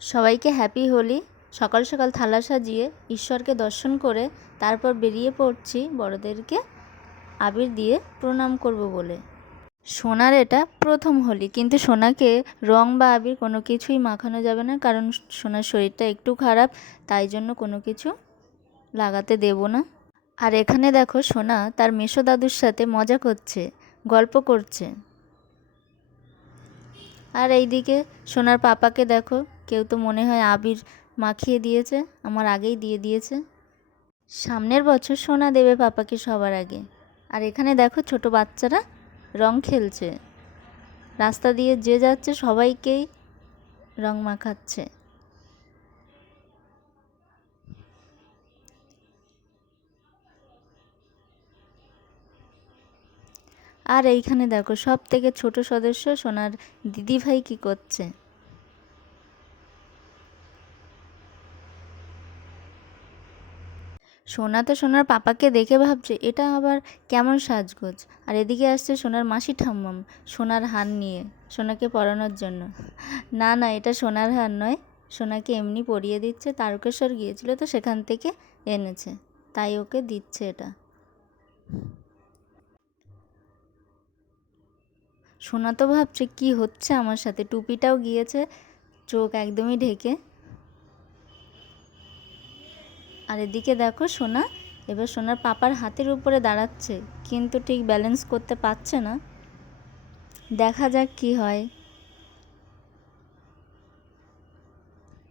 সবাইকে হ্যাপি হোলি। সকাল সকাল থালা সাজিয়ে ঈশ্বরকে দর্শন করে তারপর বেরিয়ে পড়ছি বড়দেরকে আবির দিয়ে প্রণাম করব বলে। সোনার এটা প্রথম হোলি, কিন্তু সোনাকে রং বা আবির কোনো কিছুই মাখানো যাবে না, কারণ সোনার শরীরটা একটু খারাপ, তাই জন্য কোনো কিছু লাগাতে দেব না। আর এখানে দেখো সোনা তার মেসো দাদুর সাথে মজা করছে, গল্প করছে। আর এইদিকে সোনার পাপাকে দেখো, কেউ তো মনে হয় আবির মাখিয়ে দিয়েছে, আমার আগেই দিয়ে দিয়েছে। সামনের বছর সোনা দেবে পাপাকে সবার আগে। আর এখানে দেখো ছোট বাচ্চারা রং খেলছে, রাস্তা দিয়ে যে যাচ্ছে সবাইকেই রং মাখাচ্ছে। আর এইখানে দেখো সব থেকে ছোট সদস্য সোনার দিদিভাই কি করছে। সোনা তো সোনার পাপাকে দেখে ভাবছে এটা আবার কেমন সাজগোজ। আর এদিকে আসছে সোনার মাসি ঠাম্মাম সোনার হার নিয়ে সোনাকে পরানোর জন্য। না না, এটা সোনার হার নয়, সোনাকে এমনি পরিয়ে দিচ্ছে। তারকেশ্বর গিয়েছিল তো সেখান থেকে এনেছে, তাই ওকে দিচ্ছে এটা। সোনা তো ভাবছে কি হচ্ছে আমার সাথে, টুপিটাও গিয়েছে, চোখ একদমই ঢেকে। আর এদিকে দেখো সোনা এবার সোনার পাপার হাতের উপরে দাঁড়াচ্ছে, কিন্তু ঠিক ব্যালেন্স করতে পারছে না। দেখা যাক কি হয়।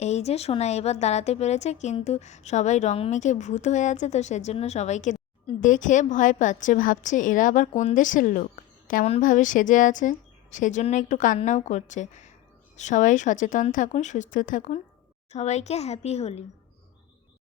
এই যে সোনা এবার দাঁড়াতে পেরেছে, কিন্তু সবাই রং মেখে ভূত হয়ে আছে, তো সেজন্য সবাইকে দেখে ভয় পাচ্ছে, ভাবছে এরা আবার কোন দেশের লোক, কেমনভাবে সেজে আছে, সেজন্য একটু কান্নাও করছে। সবাই সচেতন থাকুন, সুস্থ থাকুন। সবাইকে হ্যাপি হোলি।